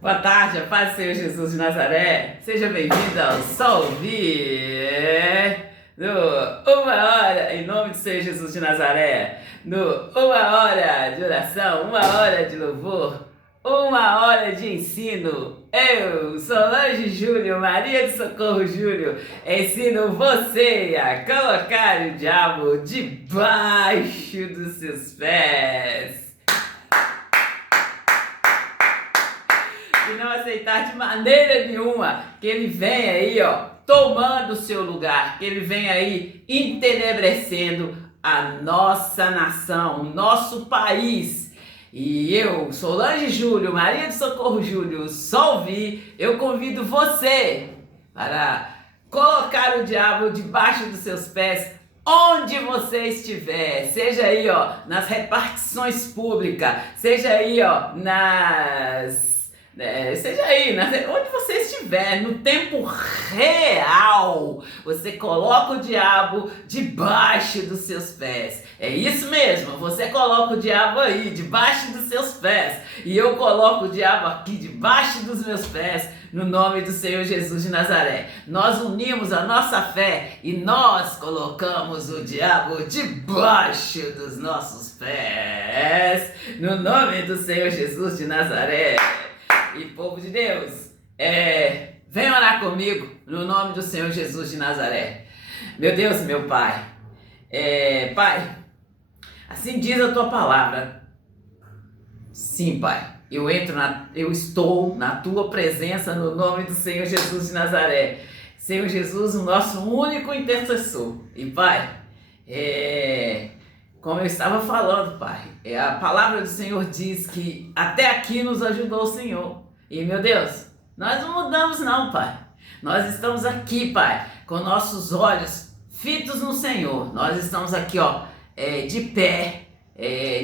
Boa tarde, a paz do Senhor Jesus de Nazaré. Seja bem-vindo ao Só Ouvir no Uma Hora, em nome do Senhor Jesus de Nazaré. No Uma Hora de oração, uma hora de louvor, uma hora de ensino. Eu, Solange Júlio, Maria de Socorro Júlio, ensino você a colocar o diabo debaixo dos seus pés. E não aceitar de maneira nenhuma que ele venha aí, tomando o seu lugar, que ele venha aí entenebrecendo a nossa nação, o nosso país. E eu, Solange Júlio, Maria de Socorro Júlio, só ouvi, eu convido você para colocar o diabo debaixo dos seus pés, onde você estiver, seja aí, nas repartições públicas, seja aí, seja aí, onde você estiver, no tempo real, você coloca o diabo debaixo dos seus pés. É isso mesmo, você coloca o diabo aí, debaixo dos seus pés. E eu coloco o diabo aqui, debaixo dos meus pés, no nome do Senhor Jesus de Nazaré. Nós unimos a nossa fé e nós colocamos o diabo debaixo dos nossos pés, no nome do Senhor Jesus de Nazaré. E povo de Deus, vem orar comigo no nome do Senhor Jesus de Nazaré. Meu Deus, meu Pai, Pai, assim diz a tua palavra. Sim, Pai, eu estou na tua presença no nome do Senhor Jesus de Nazaré. Senhor Jesus, o nosso único intercessor. E Pai, como eu estava falando, Pai, a palavra do Senhor diz que até aqui nos ajudou o Senhor. E, meu Deus, nós não mudamos não, Pai. Nós estamos aqui, Pai, com nossos olhos fitos no Senhor. Nós estamos aqui, de pé,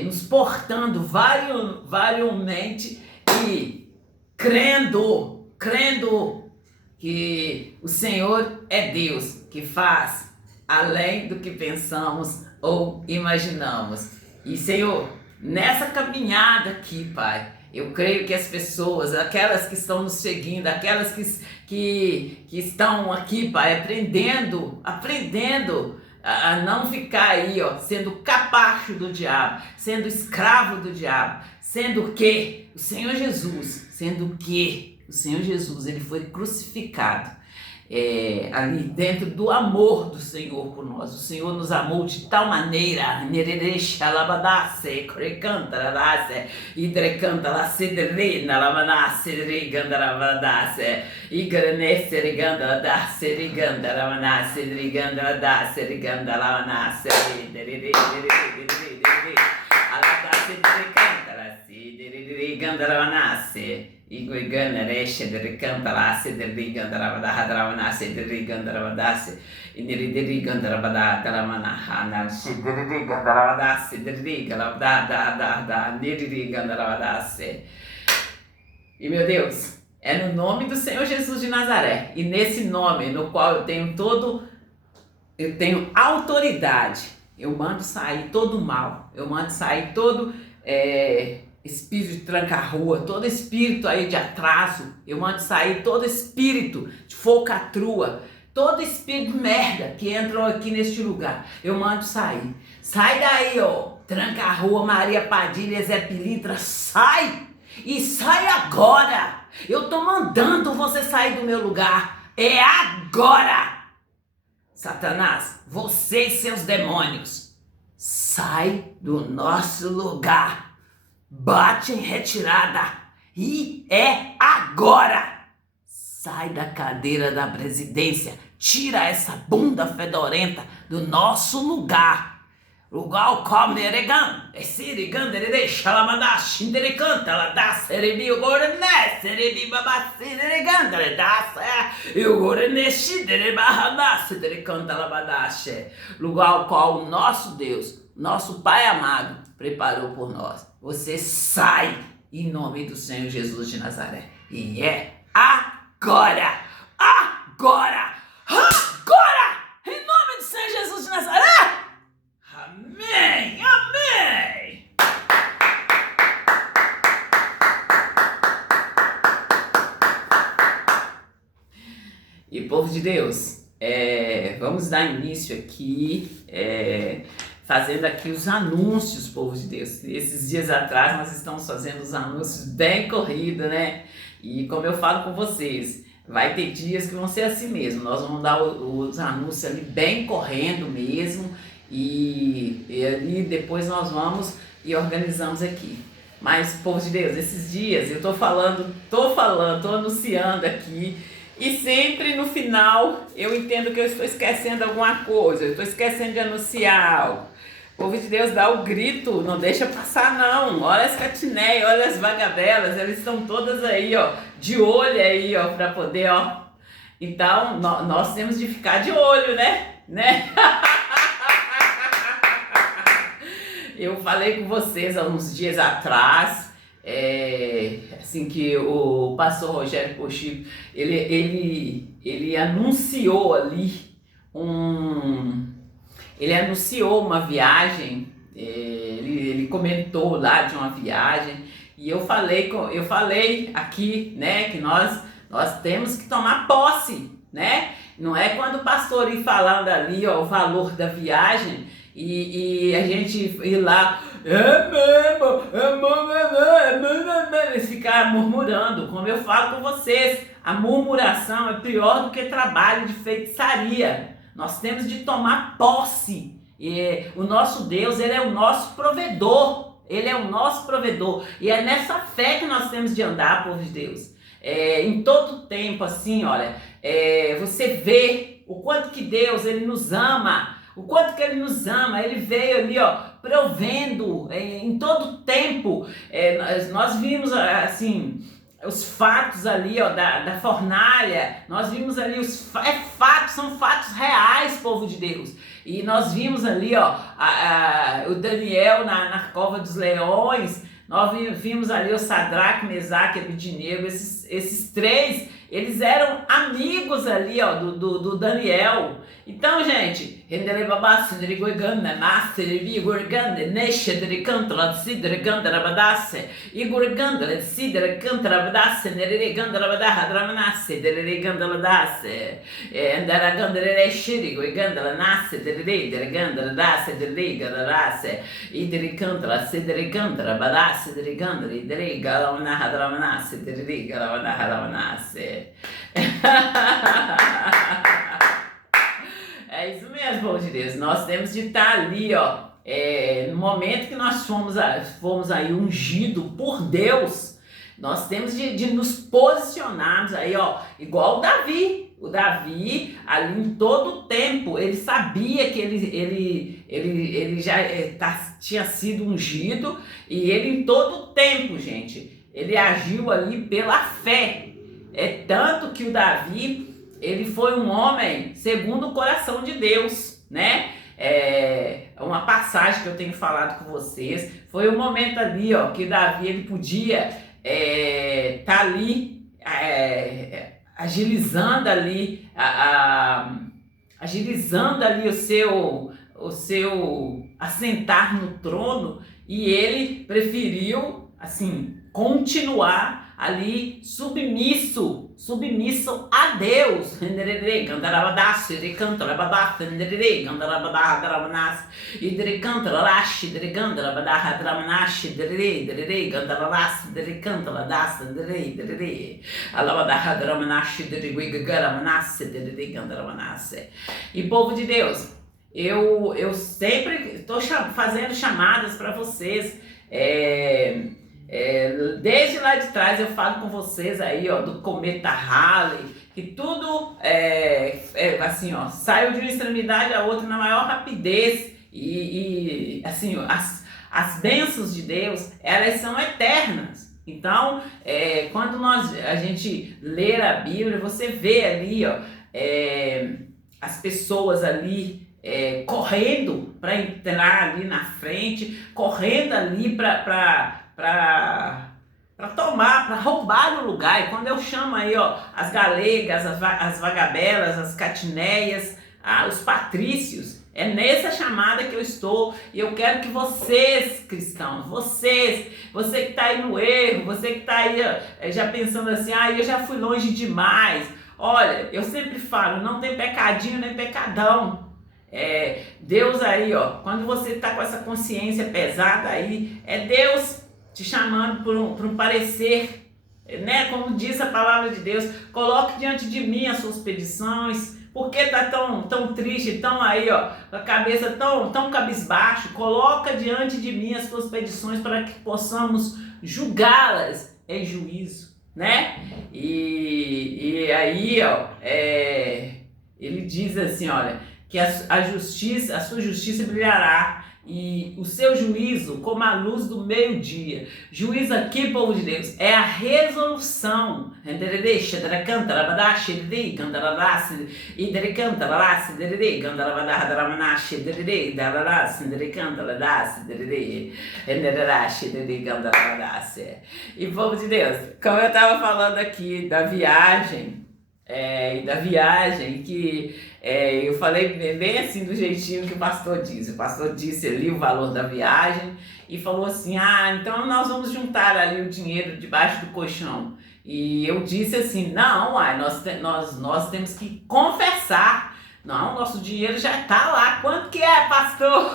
nos portando variamente e crendo que o Senhor é Deus, que faz além do que pensamos ou imaginamos. E, Senhor, nessa caminhada aqui, Pai, eu creio que as pessoas, aquelas que estão nos seguindo, aquelas que estão aqui, Pai, aprendendo a não ficar aí, sendo capacho do diabo, sendo escravo do diabo, sendo que o Senhor Jesus, ele foi crucificado ali dentro do amor do Senhor por nós. O Senhor nos amou de tal maneira, Iguigandaresha de Cantalasse de Rigandaravadahadravanase de Rigandaravadasse e de Rigandaravadahadramanahana se de Rigandaravadasse de Rigandaravadasse. E meu Deus, é no nome do Senhor Jesus de Nazaré, e nesse nome no qual eu tenho autoridade, eu mando sair todo mal, eu mando sair todo espírito de tranca-rua, todo espírito aí de atraso, eu mando sair todo espírito de focatrua, todo espírito de merda que entrou aqui neste lugar, eu mando sair. Sai daí, tranca-rua, Maria Padilha, Zé Pilintra, sai! E sai agora! Eu tô mandando você sair do meu lugar, é agora! Satanás, você e seus demônios, sai do nosso lugar! Bate em retirada e é agora! Sai da cadeira da presidência, tira essa bunda fedorenta do nosso lugar. Lugar como neregan, sirigan derede shalamadash inderecanta ela dá serebi o gorné serebi babassi nereganda ela dá e o gorné shidere barradas derecanta ela badache. Lugar qual o nosso Deus, nosso Pai amado, preparou por nós. Você sai em nome do Senhor Jesus de Nazaré. E é agora! Agora! Agora! Em nome do Senhor Jesus de Nazaré! Amém! Amém! E povo de Deus, vamos dar início aqui, fazendo aqui os anúncios, povo de Deus. Esses dias atrás nós estamos fazendo os anúncios bem corrido, né? E como eu falo com vocês, vai ter dias que vão ser assim mesmo. Nós vamos dar os anúncios ali bem correndo mesmo. E ali depois nós vamos e organizamos aqui. Mas, povo de Deus, esses dias eu tô anunciando aqui. E sempre no final eu entendo que eu estou esquecendo alguma coisa, eu estou esquecendo de anunciar algo. O povo de Deus dá o grito, não deixa passar não. Olha as catineias, olha as vagabelas, elas estão todas aí, ó, de olho aí, ó, para poder, ó. Então, nós temos de ficar de olho, né? Eu falei com vocês há uns dias atrás, assim que o pastor Rogério Pochico, ele anunciou ali ele anunciou uma viagem, ele comentou lá de uma viagem, e eu falei aqui, né, que nós temos que tomar posse, né? Não é quando o pastor ir falando ali, ó, o valor da viagem, e a gente ir lá, eles ficar murmurando. Como eu falo com vocês, a murmuração é pior do que trabalho de feitiçaria. Nós temos de tomar posse. O nosso Deus, ele é o nosso provedor. Ele é o nosso provedor. E é nessa fé que nós temos de andar, povo de Deus. Em todo tempo, assim, olha, você vê o quanto que Deus, ele nos ama. O quanto que ele nos ama, ele veio ali, ó, provendo em todo tempo. Nós vimos, assim, os fatos ali, ó, da fornalha. Nós vimos ali são fatos reais, povo de Deus. E nós vimos ali, ó, o Daniel na cova dos leões. Nós vimos ali o Sadraque, Mesaque e Abednego. Esses três, eles eram amigos ali, ó, do Daniel. Então, gente, é isso mesmo, povo de Deus. Nós temos de estar ali, ó, no momento que nós fomos aí ungidos por Deus, nós temos de nos posicionarmos aí, ó, igual o Davi. O Davi, ali em todo o tempo, ele sabia que ele já tinha sido ungido, e ele em todo o tempo, gente, ele agiu ali pela fé. É tanto que o Davi, ele foi um homem segundo o coração de Deus, né? Uma passagem que eu tenho falado com vocês, foi um momento ali, ó, que Davi, ele podia tá ali agilizando ali o seu assentar no trono, e ele preferiu, assim, continuar ali submisso a Deus. E povo de Deus, eu sempre estou fazendo chamadas para vocês. Desde lá de trás eu falo com vocês aí, ó, do cometa Halley, que tudo assim, ó, saiu de uma extremidade a outra na maior rapidez, e assim, as bênçãos de Deus, elas são eternas. Então, quando a gente lê a Bíblia, você vê ali, ó, as pessoas ali correndo para entrar ali na frente, correndo ali para tomar, para roubar o lugar. E quando eu chamo aí, ó, as galegas, as vagabelas, as catineias, os patrícios, é nessa chamada que eu estou. E eu quero que vocês, cristãos, você que está aí no erro, você que está aí já pensando assim, eu já fui longe demais, Olha, eu sempre falo, não tem pecadinho nem pecadão. Deus aí, ó, quando você tá com essa consciência pesada aí, é Deus te chamando por um parecer, né? Como diz a palavra de Deus, coloque diante de mim as suas petições. Por que tá tão triste, tão aí, ó, com a cabeça tão cabisbaixo? Coloca diante de mim as suas petições para que possamos julgá-las em juízo, né? E aí, ó, ele diz assim, olha, que a sua justiça brilhará e o seu juízo como a luz do meio-dia. Juízo aqui, povo de Deus, é a resolução. E povo de Deus, como eu estava falando aqui da viagem, que eu falei bem assim do jeitinho que o pastor disse. O pastor disse ali o valor da viagem e falou assim, então nós vamos juntar ali o dinheiro debaixo do colchão. E eu disse assim, não, nós temos que confessar. Não, nosso dinheiro já está lá. Quanto que é, pastor?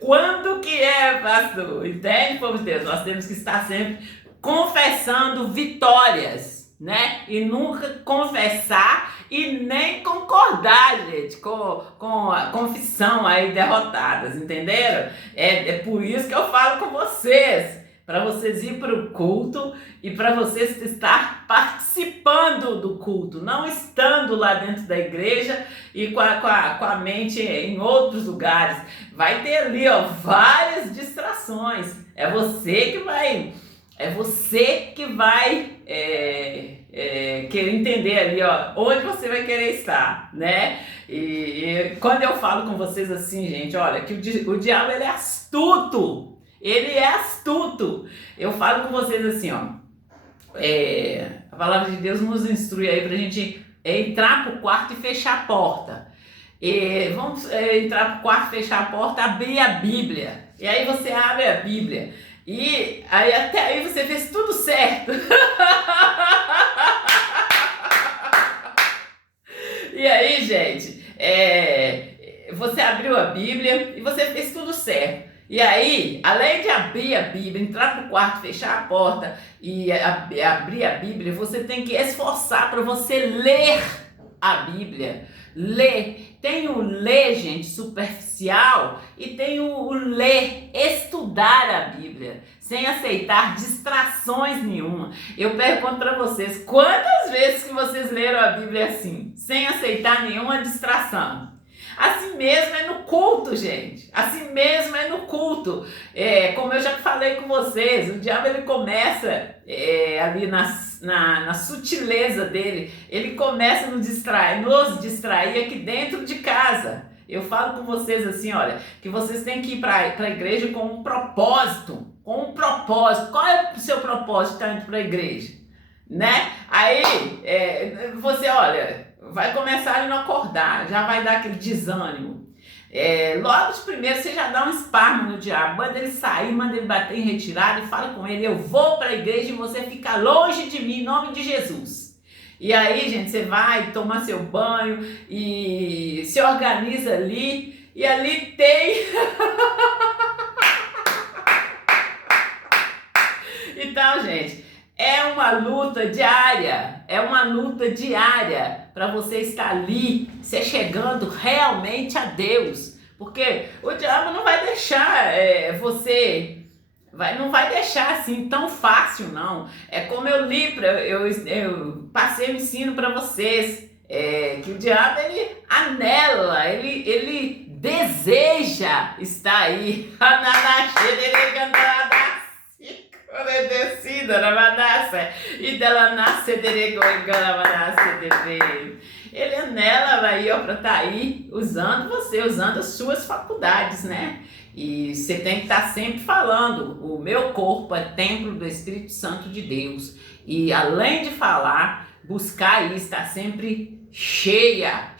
Quanto que é, pastor? Entende, povo de Deus? Nós temos que estar sempre confessando vitórias, né? E nunca confessar e nem concordar, gente, com a confissão aí derrotadas, entenderam? É por isso que eu falo com vocês, para vocês ir para o culto e para vocês estar participando do culto, não estando lá dentro da igreja e com a mente em outros lugares. Vai ter ali, ó, várias distrações. É você que vai querer entender ali, ó, onde você vai querer estar, né? E quando eu falo com vocês assim, gente, olha, que o diabo, ele é astuto. Ele é astuto. Eu falo com vocês assim, ó, a palavra de Deus nos instrui aí pra gente entrar pro quarto e fechar a porta. Vamos entrar pro quarto, fechar a porta, abrir a Bíblia. E aí você abre a Bíblia. E aí até aí você fez tudo certo. E aí, gente, você abriu a Bíblia e você fez tudo certo. E aí, além de abrir a Bíblia, entrar pro quarto, fechar a porta e abrir a Bíblia, você tem que esforçar para você ler a Bíblia. Ler. Tem o ler, gente, superficial, e tem o ler, estudar a Bíblia, sem aceitar distrações nenhuma. Eu pergunto para vocês, quantas vezes que vocês leram a Bíblia assim, sem aceitar nenhuma distração? Assim mesmo é no culto, gente. Assim mesmo é no culto. Como eu já falei com vocês, o diabo ele começa ali na sutileza dele. Ele começa a nos distrair aqui dentro de casa. Eu falo com vocês assim, olha, que vocês têm que ir para a igreja com um propósito. Com um propósito. Qual é o seu propósito indo para a igreja? Né? Aí, você, olha, vai começar a não acordar, já vai dar aquele desânimo. Logo de primeiro você já dá um esparmo no diabo, manda ele sair, manda ele bater em retirada e fala com ele, eu vou para a igreja e você fica longe de mim, em nome de Jesus. E aí, gente, você vai tomar seu banho e se organiza ali, e ali tem... Então, gente, é uma luta diária para você estar ali, se chegando realmente a Deus, porque o diabo não vai deixar não vai deixar assim tão fácil, não. É como eu li, eu passei o ensino para vocês, que o diabo ele anela, ele deseja estar aí. Descida na manassa e dela nasce ele anela aí, ó, pra estar aí usando as suas faculdades, né? E você tem que estar sempre falando, o meu corpo é templo do Espírito Santo de Deus. E além de falar, buscar aí estar sempre cheia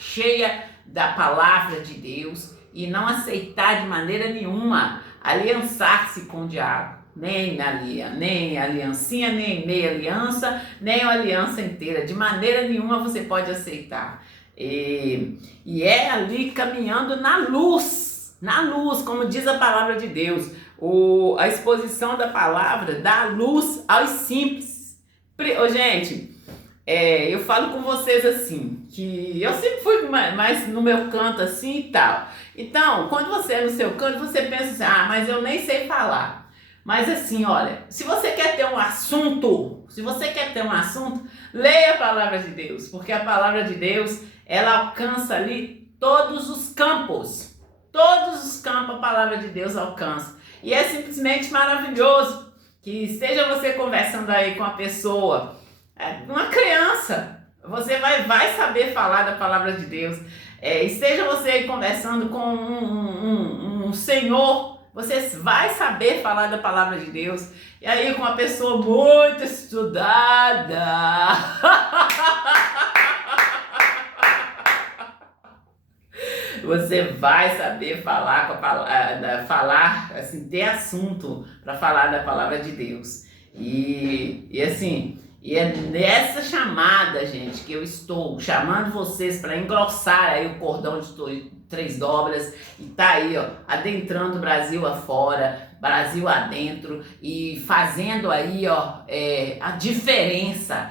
da palavra de Deus e não aceitar de maneira nenhuma aliançar-se com o diabo. Nem aliancinha, nem meia aliança, nem a aliança inteira. De maneira nenhuma você pode aceitar. E é ali caminhando na luz, como diz a palavra de Deus. A exposição da palavra dá luz aos simples. Gente, eu falo com vocês assim, que eu sempre fui mais no meu canto assim e tal. Então, quando você é no seu canto, você pensa assim, mas eu nem sei falar. Mas assim, olha, se você quer ter um assunto, leia a palavra de Deus, porque a palavra de Deus, ela alcança ali todos os campos a palavra de Deus alcança. E é simplesmente maravilhoso que esteja você conversando aí com a pessoa, uma criança, você vai saber falar da palavra de Deus. Esteja você aí conversando com um senhor, você vai saber falar da palavra de Deus. E aí com uma pessoa muito estudada, você vai saber falar falar assim, ter assunto para falar da palavra de Deus. E é nessa chamada, gente, que eu estou chamando vocês para engrossar aí o cordão de 3 dobras e tá aí, ó, adentrando o Brasil afora, Brasil adentro e fazendo aí, ó, a diferença,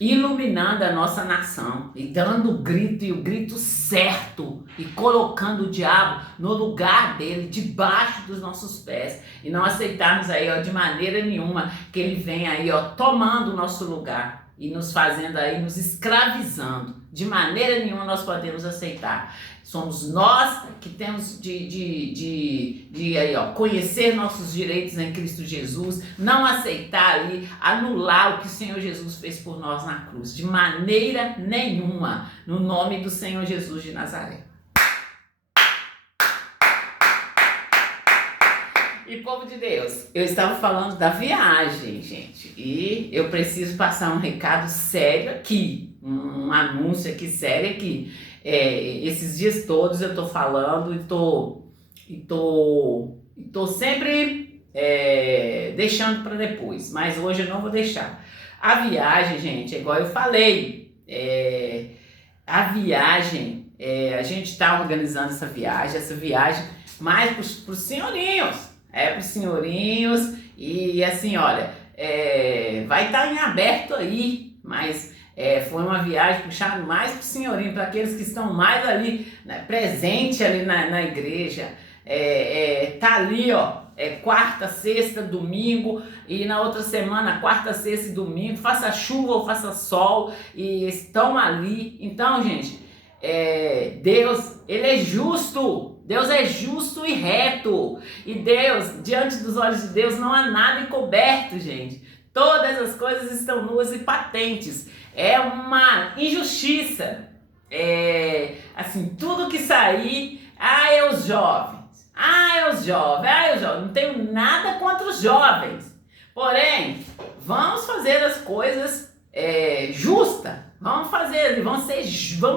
iluminando a nossa nação e dando o grito certo e colocando o diabo no lugar dele, debaixo dos nossos pés, e não aceitarmos aí, ó, de maneira nenhuma que ele venha aí, ó, tomando o nosso lugar e nos fazendo aí, nos escravizando. De maneira nenhuma nós podemos aceitar. Somos nós que temos de aí, ó, conhecer nossos direitos em Cristo Jesus, não aceitar ali, anular o que o Senhor Jesus fez por nós na cruz. De maneira nenhuma, no nome do Senhor Jesus de Nazaré. E povo de Deus, eu estava falando da viagem, gente, e eu preciso passar um recado sério aqui, um anúncio aqui sério aqui. Esses dias todos eu tô falando e tô sempre deixando para depois, mas hoje eu não vou deixar. A viagem, gente, é igual eu falei, a viagem, a gente está organizando essa viagem mais para os senhorinhos. Para os senhorinhos, e assim, olha, vai estar em aberto aí, mas foi uma viagem puxada mais para o senhorinho, para aqueles que estão mais ali, né, presente ali na igreja, tá ali, ó, quarta, sexta, domingo, e na outra semana, quarta, sexta e domingo, faça chuva ou faça sol, e estão ali. Então, gente, Deus, ele é justo. Deus é justo e reto, e Deus, diante dos olhos de Deus não há nada encoberto, gente. Todas as coisas estão nuas e patentes. É uma injustiça, assim, tudo que sair, os jovens, não tenho nada contra os jovens, porém, vamos fazer as coisas justas, vamos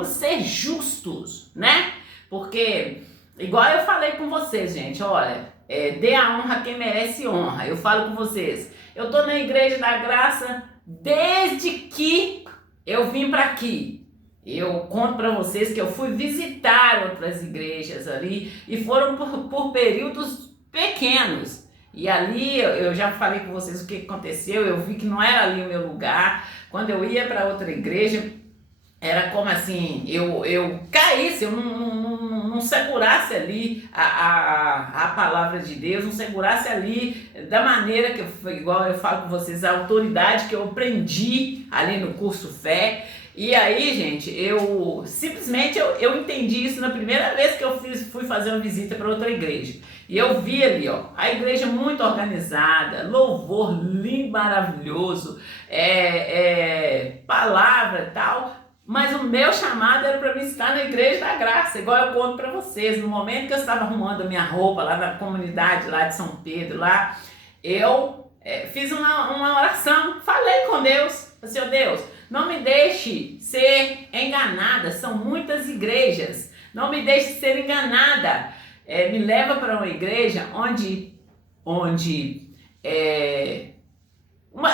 ser justos, né? Porque igual eu falei com vocês, gente, olha, dê a honra a quem merece honra. Eu falo com vocês, eu tô na Igreja da Graça desde que eu vim para aqui. Eu conto para vocês que eu fui visitar outras igrejas ali e foram por períodos pequenos. E ali eu já falei com vocês o que aconteceu, eu vi que não era ali o meu lugar. Quando eu ia para outra igreja, era como assim, eu caísse, eu não segurasse ali a palavra de Deus, não segurasse ali da maneira que, igual eu falo com vocês, a autoridade que eu aprendi ali no curso Fé. E aí, gente, eu simplesmente eu entendi isso na primeira vez que eu fui fazer uma visita para outra igreja. E eu vi ali, ó, a igreja muito organizada, louvor lindo, maravilhoso, palavra e tal. Mas o meu chamado era para mim estar na Igreja da Graça, igual eu conto para vocês. No momento que eu estava arrumando a minha roupa lá na comunidade lá de São Pedro, lá, eu fiz uma oração, falei com Deus, assim, ó Deus, não me deixe ser enganada, são muitas igrejas, não me deixe ser enganada. me leva para uma igreja onde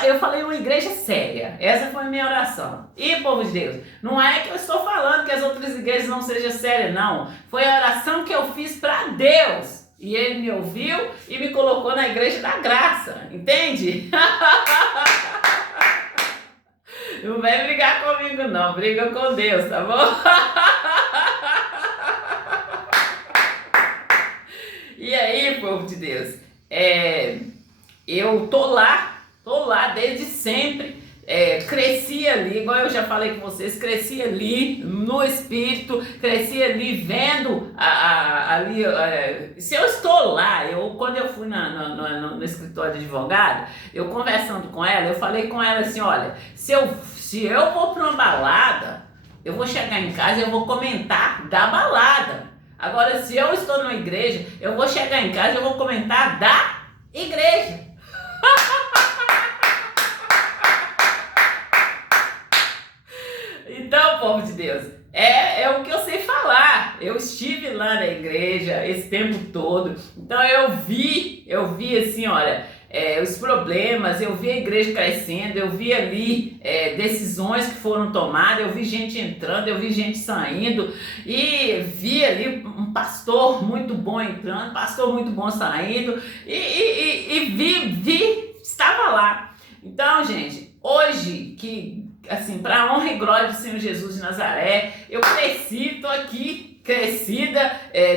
eu falei uma igreja séria. Essa foi a minha oração. E, povo de Deus, não é que eu estou falando que as outras igrejas não sejam sérias, não. Foi a oração que eu fiz para Deus. E Ele me ouviu e me colocou na igreja da graça. Entende? Não vem brigar comigo, não. Briga com Deus, tá bom? E aí, povo de Deus, eu tô lá desde sempre, cresci ali, igual eu já falei com vocês, cresci ali no Espírito, cresci ali vendo ali, se eu estou lá, quando eu fui no escritório de advogado, eu conversando com ela, eu falei com ela assim, olha, se eu vou para uma balada, eu vou chegar em casa e eu vou comentar da balada. Agora, se eu estou numa igreja, eu vou chegar em casa e eu vou comentar da igreja. Então, povo de Deus, é o que eu sei falar. Eu estive lá na igreja esse tempo todo. Então eu vi assim, olha, os problemas, eu vi a igreja crescendo, eu vi ali decisões que foram tomadas, eu vi gente entrando, eu vi gente saindo, e vi ali um pastor muito bom entrando, pastor muito bom saindo, e estava lá. Então, gente, hoje assim, para a honra e glória do Senhor Jesus de Nazaré, eu cresci, estou aqui crescida,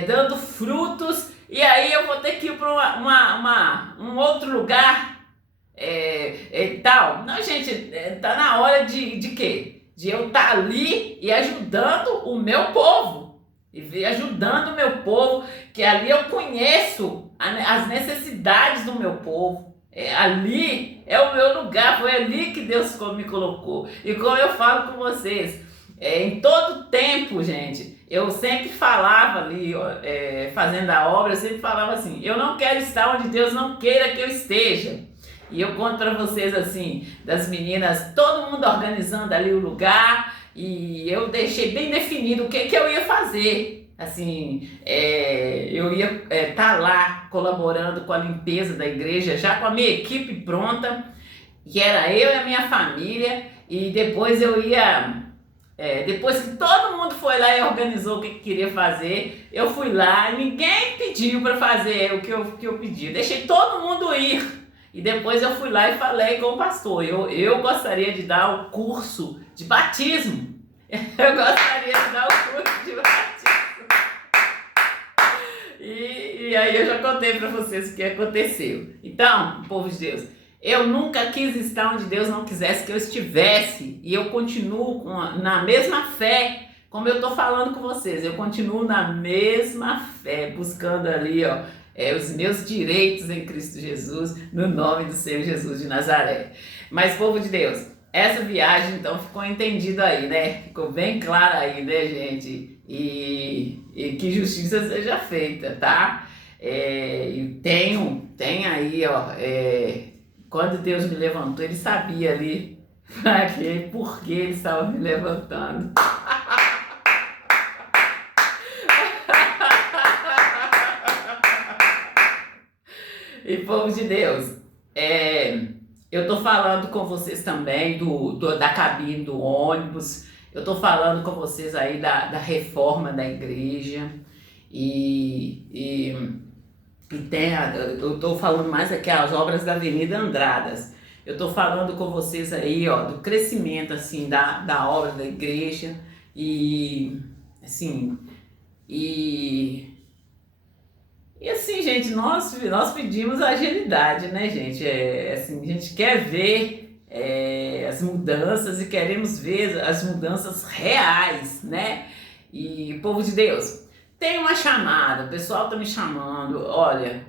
dando frutos, e aí eu vou ter que ir para um outro lugar tal. Não, gente, tá na hora de quê? De eu estar ali e ajudando o meu povo, e ajudando o meu povo, que ali eu conheço as necessidades do meu povo. Ali é o meu lugar, foi ali que Deus me colocou. E como eu falo com vocês, em todo tempo, gente, eu sempre falava ali, fazendo a obra, eu sempre falava assim, eu não quero estar onde Deus não queira que eu esteja. E eu conto para vocês assim, das meninas, todo mundo organizando ali o lugar, e eu deixei bem definido o que eu ia fazer. Assim, eu ia estar lá colaborando com a limpeza da igreja, já com a minha equipe pronta, que era eu e a minha família, e depois eu ia, depois que todo mundo foi lá e organizou o que queria fazer, eu fui lá, ninguém pediu para fazer o que eu pedi, eu deixei todo mundo ir, e depois eu fui lá e falei com o pastor, eu gostaria de dar o curso de batismo, eu gostaria de dar o curso de batismo. E aí eu já contei para vocês o que aconteceu. Então, povo de Deus, eu nunca quis estar onde Deus não quisesse que eu estivesse. E eu continuo na mesma fé, como eu estou falando com vocês. Eu continuo na mesma fé, buscando ali os meus direitos em Cristo Jesus, no nome do Senhor Jesus de Nazaré. Mas, povo de Deus, essa viagem então ficou entendido aí, né? Ficou bem claro aí, né, gente? E que justiça seja feita, tá? E tem aí, quando Deus me levantou, Ele sabia ali por que Ele estava me levantando. E povo de Deus, eu tô falando com vocês também da cabine do ônibus, eu tô falando com vocês aí da reforma da igreja, eu tô falando mais aqui as obras da Avenida Andradas. Eu tô falando com vocês aí, do crescimento, assim, da obra da igreja, e assim, e assim, gente, nós pedimos agilidade, né, gente? Assim, a gente quer ver as mudanças e queremos ver as mudanças reais, né? E, povo de Deus, tem uma chamada, o pessoal tá me chamando, olha,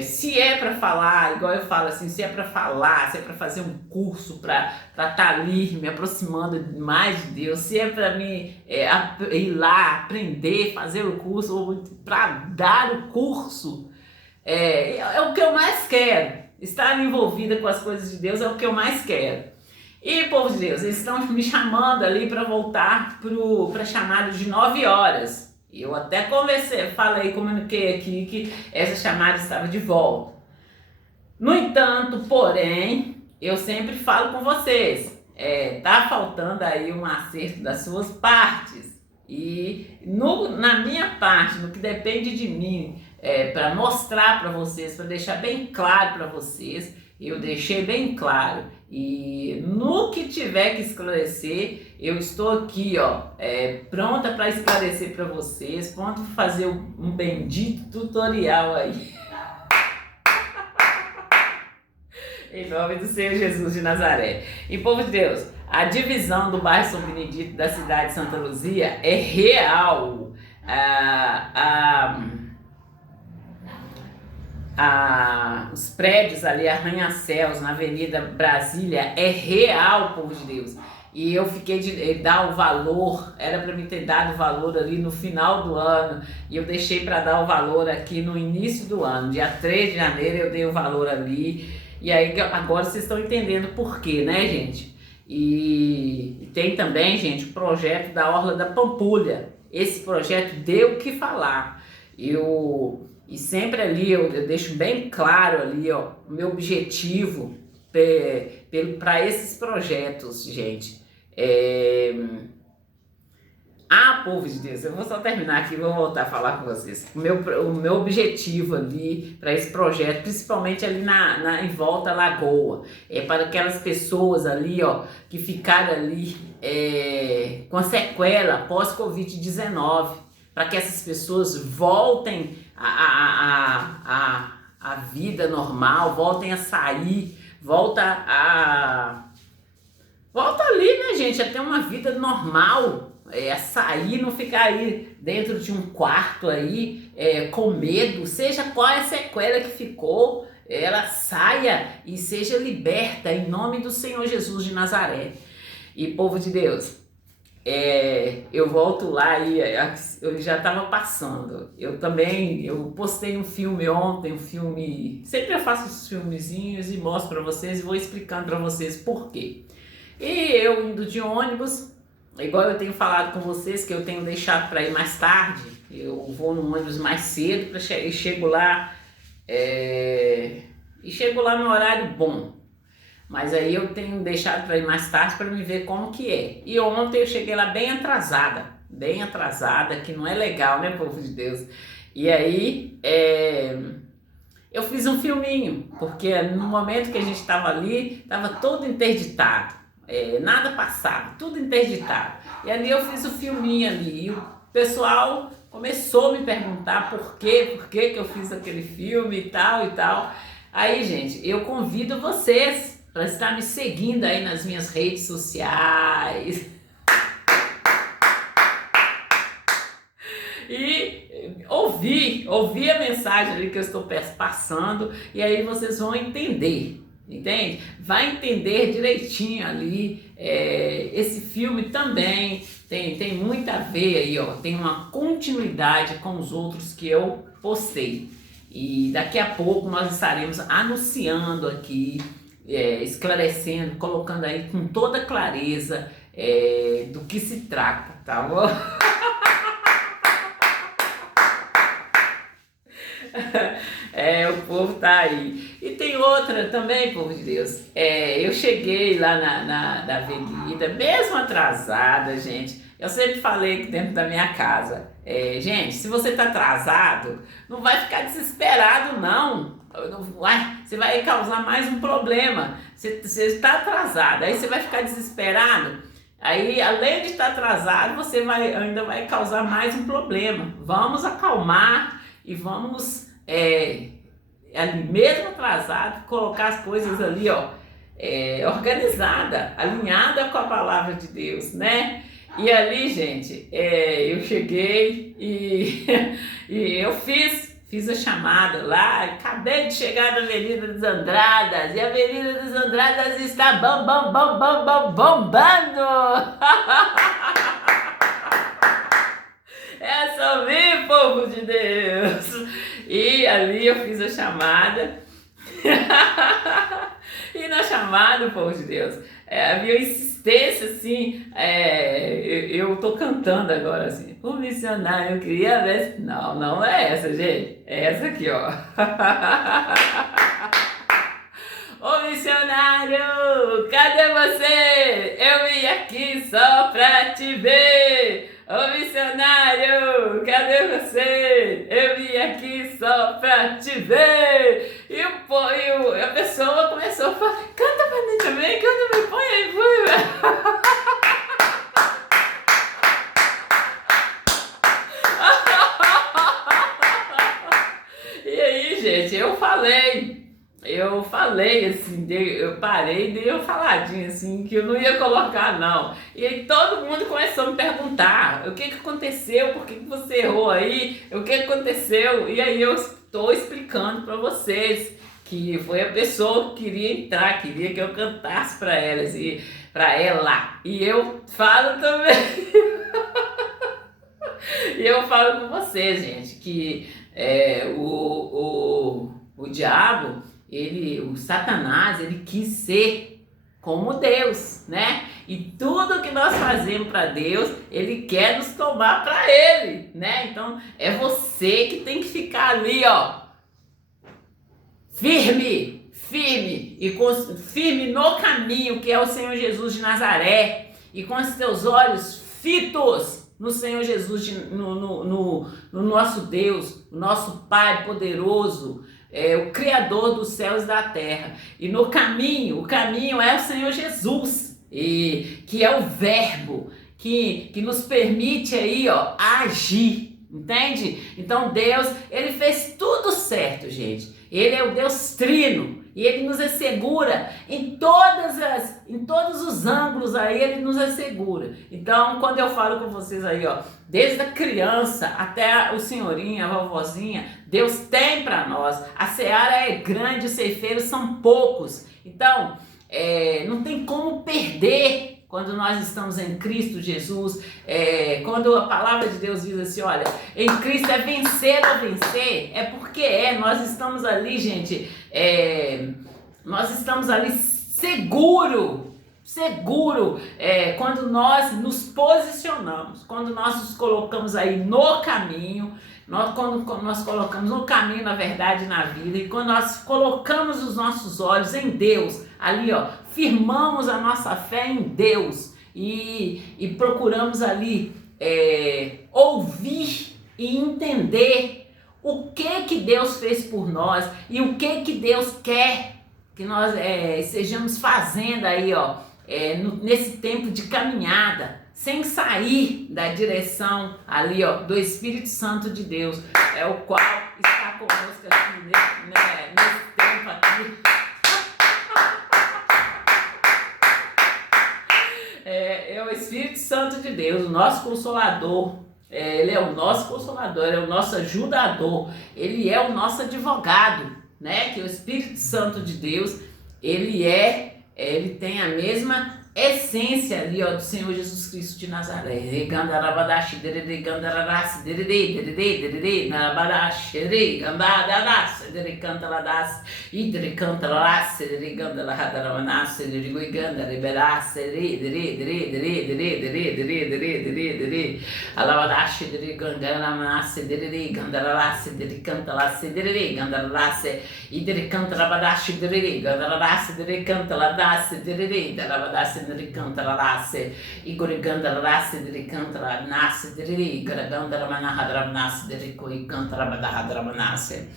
se é para falar, igual eu falo assim, se é para falar, se é para fazer um curso, para estar ali me aproximando mais de Deus, se é para mim ir lá aprender, fazer o curso, ou para dar o curso, é o que eu mais quero. Estar envolvida com as coisas de Deus é o que eu mais quero. E, povo de Deus, eles estão me chamando ali para voltar para chamado de 9 horas. Eu até conversei, falei, comuniquei aqui que essa chamada estava de volta. No entanto, porém, eu sempre falo com vocês, tá faltando aí um acerto das suas partes. E na minha parte, no que depende de mim, para mostrar para vocês, para deixar bem claro para vocês, eu deixei bem claro. E no que tiver que esclarecer, eu estou aqui, pronta para esclarecer para vocês, pronta para fazer um bendito tutorial aí. Em nome do Senhor Jesus de Nazaré. E povo de Deus, a divisão do bairro São Benedito da cidade de Santa Luzia é real. Os prédios ali, arranha-céus na Avenida Brasília, é real, povo de Deus. E eu fiquei de dar o valor, era para me ter dado o valor ali no final do ano, e eu deixei para dar o valor aqui no início do ano, dia 3 de janeiro eu dei o valor ali, e aí agora vocês estão entendendo por quê, né, gente? E tem também, gente, o projeto da Orla da Pampulha. Esse projeto deu o que falar. E sempre ali eu deixo bem claro ali, o meu objetivo para esses projetos, gente. Povo de Deus, eu vou só terminar aqui e vou voltar a falar com vocês. O meu objetivo ali para esse projeto, principalmente ali em volta à lagoa, é para aquelas pessoas ali, que ficaram ali com sequela pós-Covid-19, para que essas pessoas voltem à vida normal, voltem a sair, volta ali, né, gente, a ter uma vida normal, a sair, não ficar aí dentro de um quarto aí, com medo, seja qual é a sequela que ficou, ela saia e seja liberta em nome do Senhor Jesus de Nazaré. E povo de Deus, eu volto lá e eu já estava passando. Eu postei um filme ontem, sempre eu faço os filmezinhos e mostro para vocês e vou explicando para vocês por quê. E eu indo de ônibus, igual eu tenho falado com vocês que eu tenho deixado para ir mais tarde, eu vou no ônibus mais cedo e chego lá no horário bom. Mas aí eu tenho deixado para ir mais tarde para me ver como que é. E ontem eu cheguei lá bem atrasada, que não é legal, né, povo de Deus? E aí eu fiz um filminho, porque no momento que a gente estava ali, estava todo interditado, nada passava, tudo interditado. E ali eu fiz o filminho ali, e o pessoal começou a me perguntar por que que eu fiz aquele filme e tal e tal. Aí, gente, eu convido vocês para estar me seguindo aí nas minhas redes sociais e ouvir a mensagem ali que eu estou passando, e aí vocês vão entender, entende? Vai entender direitinho ali. Esse filme também tem muito a ver aí, tem uma continuidade com os outros que eu postei, e daqui a pouco nós estaremos anunciando aqui, esclarecendo, colocando aí com toda clareza do que se trata, tá bom? O povo tá aí. E tem outra também, povo de Deus. Eu cheguei lá na avenida, mesmo atrasada, gente. Eu sempre falei aqui dentro da minha casa, gente, se você tá atrasado, não vai ficar desesperado, não. Você vai causar mais um problema. Você está atrasado, aí você vai ficar desesperado. Aí, além de estar atrasado, você ainda vai causar mais um problema. Vamos acalmar e vamos, ali mesmo atrasado, colocar as coisas ali, organizada, alinhada com a palavra de Deus, né? E ali, gente, eu cheguei e eu fiz a chamada lá, acabei de chegar na Avenida dos Andradas, e a Avenida dos Andradas está bombando! É só vir, povo de Deus! E ali eu fiz a chamada, e subir na chamada, povo de Deus. Havia insistência, assim, eu tô cantando agora, assim, o missionário, eu queria ver. Não, não é essa, gente. É essa aqui, ó. Ô missionário, cadê você? Eu vim aqui só pra te ver. Ô missionário, cadê você? Eu vim aqui só pra te ver. E a pessoa começou a falar, canta pra mim também, canta pra mim, põe aí, põe. E aí, gente, eu falei assim, eu parei, dei uma faladinha assim, que eu não ia colocar não. E aí todo mundo começou a me perguntar, o que aconteceu, por que você errou aí, o que aconteceu? E aí eu estou explicando para vocês que foi a pessoa que queria entrar, queria que eu cantasse para elas e para ela. E eu falo também. E eu falo com vocês, gente, que o diabo, o Satanás, ele quis ser como Deus, né? E tudo que nós fazemos para Deus, ele quer nos tomar para ele, né? Então é você que tem que ficar ali, ó, firme no caminho que é o Senhor Jesus de Nazaré, e com os teus olhos fitos no Senhor Jesus, no nosso Deus, o nosso Pai poderoso, o Criador dos céus e da terra. E no caminho, o caminho é o Senhor Jesus, que é o verbo que nos permite aí, ó, agir, entende? Então Deus, ele fez tudo certo, gente. Ele é o Deus trino. E ele nos assegura em todos os ângulos aí, ele nos assegura. Então, quando eu falo com vocês aí, ó, desde a criança até o senhorinho, a vovozinha, Deus tem para nós. A seara é grande, os ceifeiros são poucos. Então, não tem como perder quando nós estamos em Cristo Jesus. Quando a palavra de Deus diz assim, olha, em Cristo é vencer ou vencer, é porque nós estamos ali, gente, nós estamos ali seguro, quando nós nos posicionamos, quando nós nos colocamos aí no caminho, quando nós colocamos no caminho, na verdade, na vida, e quando nós colocamos os nossos olhos em Deus, ali, ó, firmamos a nossa fé em Deus e procuramos ali ouvir e entender o que Deus fez por nós e o que Deus quer que nós estejamos fazendo aí, ó, nesse tempo de caminhada, sem sair da direção ali, ó, do Espírito Santo de Deus, o qual está conosco aqui nesse tempo aqui. É o Espírito Santo de Deus, o nosso Consolador. Ele é o nosso Consolador, ele é o nosso ajudador, ele é o nosso advogado, né? Que o Espírito Santo de Deus, ele tem a mesma essência ali, ó, do Senhor Jesus Cristo de Nazaré. Canta la lasse, Igor canta la lasse, dele canta la nasse, dele garaganda la manahadra nasse, dele coi canta la badahadra manasse,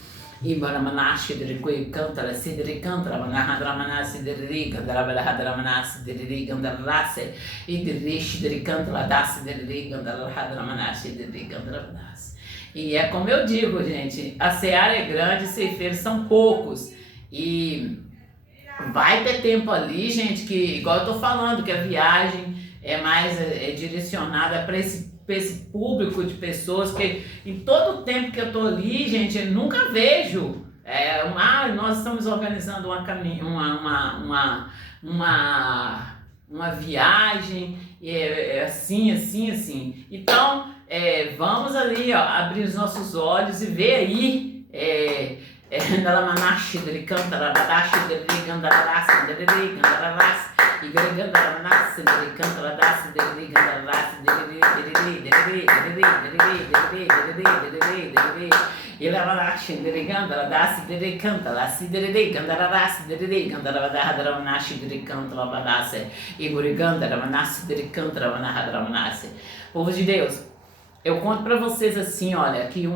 Ibara manache, dele coi canta la se, dele canta la manahadra manasse, dele canta la badahadra manasse, dele canta la lasse, e dele canta la dasse, dele canta la hadra manasse, dele canta la manasse. E é como eu digo, gente, a seara é grande, os ceifeiros são poucos, e vai ter tempo ali, gente, que, igual eu tô falando, que a viagem é mais direcionada para esse público de pessoas que, em todo o tempo que eu tô ali, gente, eu nunca vejo. Nós estamos organizando uma viagem, assim. Então, vamos ali, ó, abrir os nossos olhos e ver aí Nalamanashi, Cantarabadashi, Gandarasi, Gandarasi, Gandarasi, Cantarabadashi, Gandarasi, Ilavanashi, Gandarasi, Cantarasi, Gandarasi, Gandarabadashi, Cantarabadashi, Igurigandaramanashi, Cantarabanashi. Povo de Deus, eu conto para vocês assim, olha, que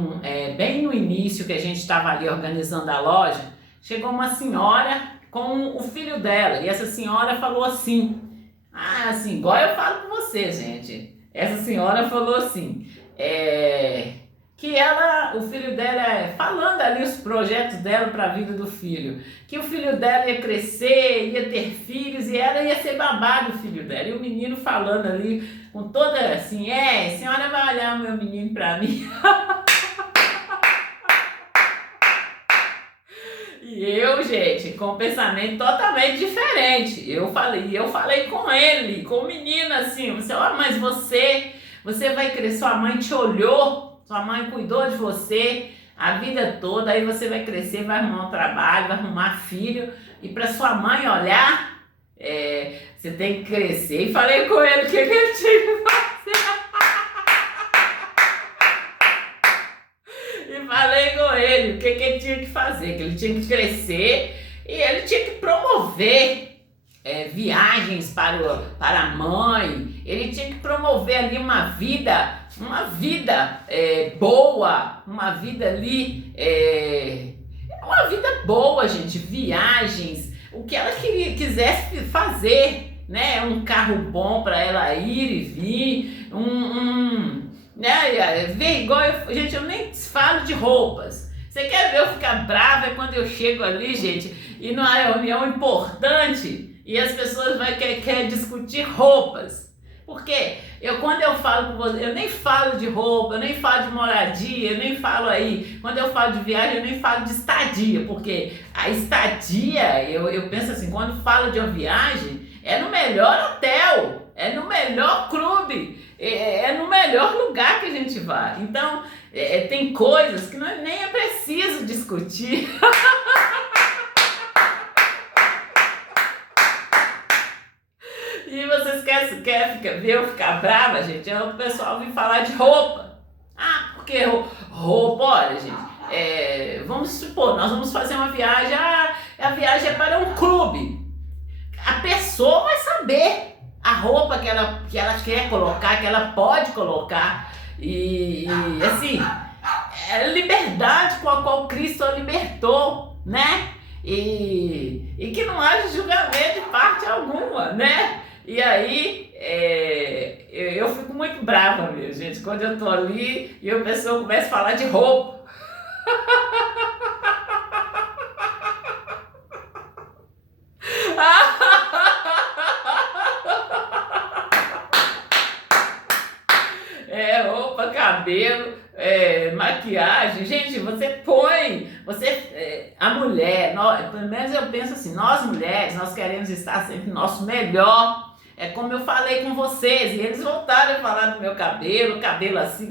bem no início que a gente estava ali organizando a loja, chegou uma senhora com o filho dela, e essa senhora falou assim, assim, igual eu falo com você, gente, essa senhora falou assim, que o filho dela, falando ali os projetos dela para a vida do filho, que o filho dela ia crescer, ia ter filhos e ela ia ser babá do filho dela, e o menino falando ali, com toda assim, a senhora vai olhar o meu menino para mim. E eu, gente, com um pensamento totalmente diferente, eu falei com ele, com o menino assim, mas você vai crescer, sua mãe te olhou, sua mãe cuidou de você a vida toda, aí você vai crescer, vai arrumar um trabalho, vai arrumar filho, e para sua mãe olhar, você tem que crescer. E falei com ele o que ele tinha que fazer. E falei com ele o que ele tinha que fazer, que ele tinha que crescer e ele tinha que promover viagens para a mãe, ele tinha que promover ali uma vida boa, uma vida ali, uma vida boa, gente, viagens, o que ela quisesse fazer, né? Um carro bom para ela ir e vir, né? Ver igual gente, eu nem falo de roupas. Você quer ver eu ficar brava quando eu chego ali, gente, e numa reunião importante e as pessoas querem discutir roupas. Porque quando eu falo com você, eu nem falo de roupa, eu nem falo de moradia, eu nem falo aí. Quando eu falo de viagem, eu nem falo de estadia, porque a estadia, eu penso assim, quando falo de uma viagem, é no melhor hotel, é no melhor clube, é no melhor lugar que a gente vai. Então, tem coisas que nem é preciso discutir. E vocês querem ver eu ficar brava, gente? O pessoal vem falar de roupa. Porque roupa, olha, gente, vamos supor, nós vamos fazer uma viagem, a viagem é para um clube. A pessoa vai saber a roupa que ela quer colocar, que ela pode colocar. E assim, é a liberdade com a qual Cristo a libertou, né? E que não haja julgamento de parte alguma, né? E aí, eu fico muito brava mesmo, gente, quando eu tô ali e a pessoa começa a falar de roupa. Roupa, cabelo, maquiagem, gente, a mulher, pelo menos eu penso assim, nós mulheres, nós queremos estar sempre no nosso melhor. É como eu falei com vocês, e eles voltaram a falar do meu cabelo assim,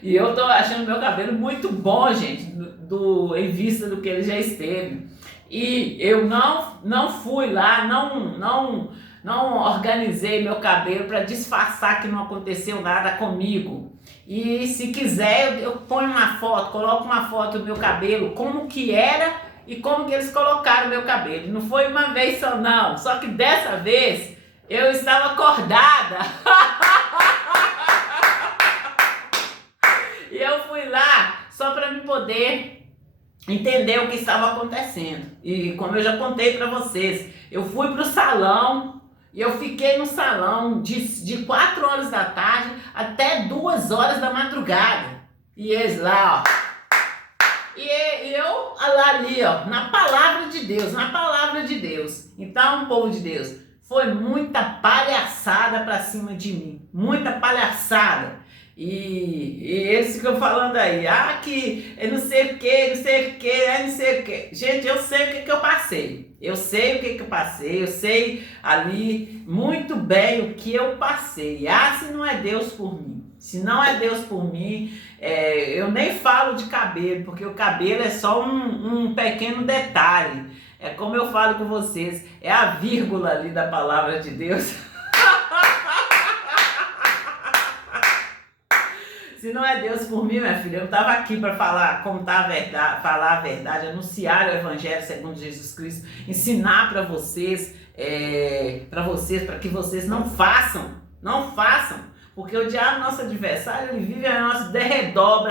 e eu tô achando meu cabelo muito bom, gente, em vista do que ele já esteve. E eu não fui lá, não organizei meu cabelo para disfarçar que não aconteceu nada comigo. E se quiser, eu ponho uma foto, coloco uma foto do meu cabelo, como que era e como que eles colocaram o meu cabelo. Não foi uma vez só não, só que dessa vez eu estava acordada. E eu fui lá só para me poder entender o que estava acontecendo. E como eu já contei para vocês, eu fui para o salão e eu fiquei no salão de 4 horas da tarde até 2 horas da madrugada. E eles lá, ó. E eu ali, ó, na palavra de Deus. Então, povo de Deus, foi muita palhaçada pra cima de mim, muita palhaçada. E eles ficam falando aí, que é não sei o que, não sei o que, é não sei o que. Gente, eu sei o que eu passei. Eu sei o que eu passei, eu sei ali muito bem o que eu passei. Se não é Deus por mim. Se não é Deus por mim, eu nem falo de cabelo, porque o cabelo é só um pequeno detalhe. É como eu falo com vocês, é a vírgula ali da palavra de Deus. Se não é Deus por mim, minha filha, eu estava aqui para contar a verdade, falar a verdade, anunciar o Evangelho segundo Jesus Cristo, ensinar para vocês, para que vocês não façam, porque o diabo, nosso adversário, ele vive ao nosso derredor,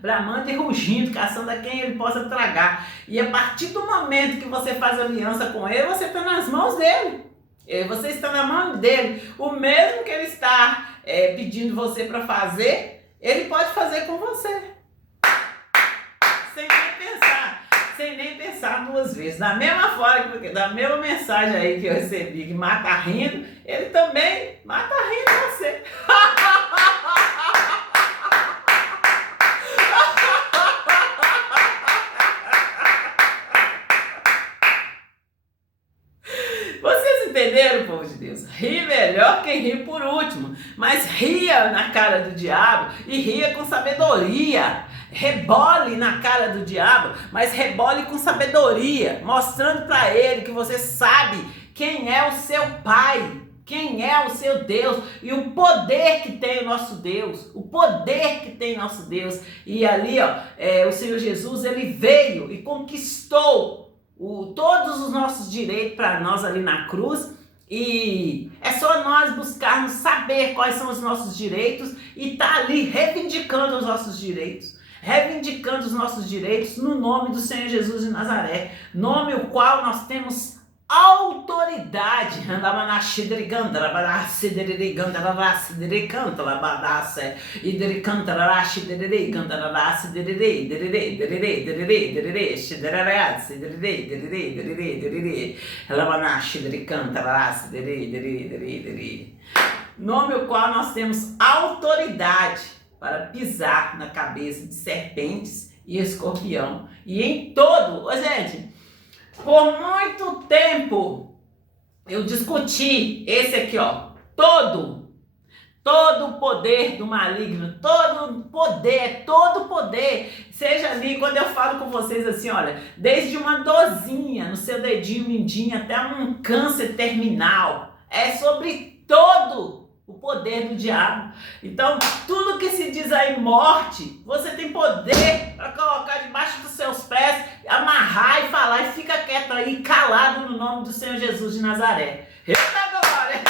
bramando e rugindo, caçando a quem ele possa tragar. E a partir do momento que você faz aliança com ele, você está nas mãos dele. Você está na mão dele. O mesmo que ele está pedindo você para fazer, ele pode fazer com você. Sem nem pensar duas vezes. Da mesma forma, da mesma mensagem aí que eu recebi, que mata rindo, ele também mata rindo você. Vocês entenderam, povo de Deus? Ri melhor quem ri por último, mas ria na cara do diabo e ria com sabedoria. Rebole na cara do diabo, mas rebole com sabedoria, mostrando para ele que você sabe quem é o seu Pai, quem é o seu Deus e o poder que tem o nosso Deus, E ali, o Senhor Jesus, ele veio e conquistou todos os nossos direitos para nós ali na cruz. E é só nós buscarmos saber quais são os nossos direitos e tá ali reivindicando os nossos direitos. No nome do Senhor Jesus de Nazaré, nome o qual nós temos autoridade. Nome o qual nós temos autoridade para pisar na cabeça de serpentes e escorpião. E em todo, gente, por muito tempo eu discuti esse aqui, todo o poder do maligno, todo poder, seja ali, quando eu falo com vocês assim, olha, desde uma dorzinha no seu dedinho mindinho até um câncer terminal, é sobre todo o poder do diabo. Então, tudo que se diz aí morte, você tem poder para colocar debaixo dos seus pés, amarrar e falar, e fica quieto aí, calado no nome do Senhor Jesus de Nazaré. Eita glória!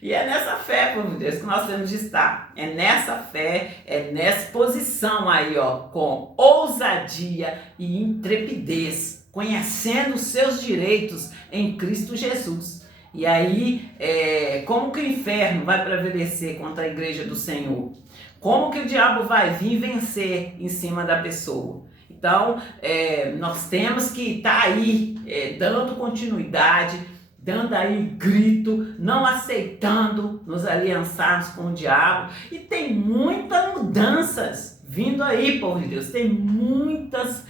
E é nessa fé, povo de Deus, que nós temos de estar. É nessa fé, é nessa posição aí, com ousadia e intrepidez, conhecendo os seus direitos em Cristo Jesus. E aí, como que o inferno vai prevalecer contra a igreja do Senhor? Como que o diabo vai vir vencer em cima da pessoa? Então, nós temos que estar aí dando continuidade, dando aí grito, não aceitando nos aliançarmos com o diabo. E tem muitas mudanças vindo aí, povo de Deus. Tem muitas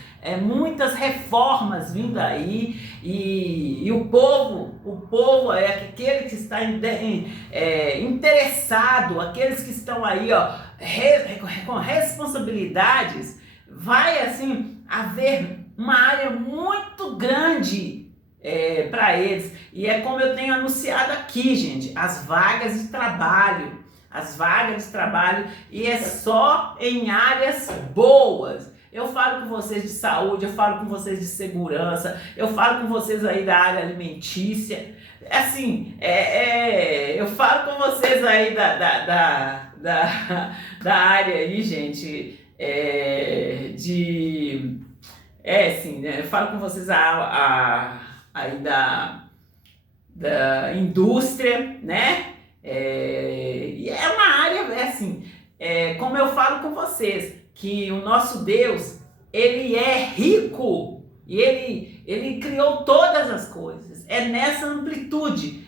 reformas vindo aí. E o povo é aquele que está interessado, aqueles que estão aí com responsabilidades. Vai assim haver uma área muito grande para eles, e é como eu tenho anunciado aqui, gente, as vagas de trabalho, e é só em áreas boas. Eu falo com vocês de saúde, eu falo com vocês de segurança, eu falo com vocês aí da área alimentícia, assim, eu falo com vocês aí da área aí, gente, eu falo com vocês aí da indústria, né? E é uma área, assim, como eu falo com vocês, que o nosso Deus, ele é rico e ele criou todas as coisas. É nessa amplitude,